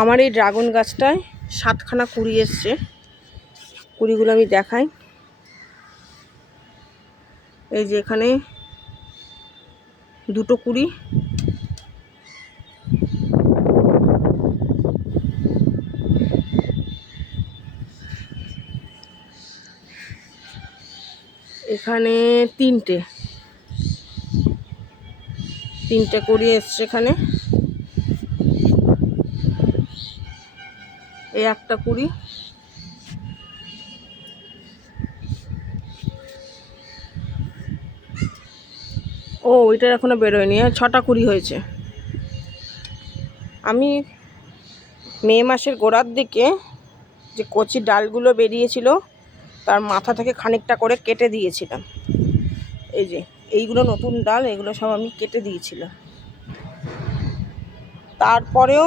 আমার এই ড্রাগন গাছটায় 7খানা কুড়ি এসছে। কুড়িগুলো আমি দেখাই। এই যে এখানে 2টো কুড়ি, এখানে 3টে কুড়ি এসছে। এখানে এই একটা কুড়ি, ও ওইটার এখনো বেরোয়নি। 6টা কুড়ি হয়েছে। আমি মে মাসের গোড়ার দিকে যে কচি ডালগুলো বেরিয়েছিল তার মাথা থেকে খানিকটা করে কেটে দিয়েছিলাম। এই যে এইগুলো নতুন ডাল, এগুলো সব আমি কেটে দিয়েছিলাম। তারপরেও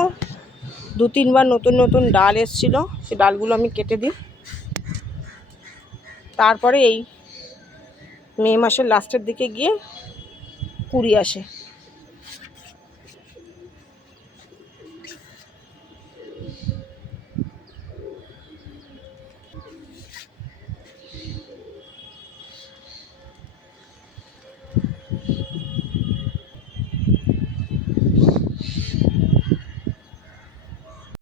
2-3 বার নতুন নতুন ডাল এসছিল, সেই ডালগুলো আমি কেটে দিই। তারপরে এই মে মাসের লাস্টের দিকে গিয়ে কুড়ি আসে।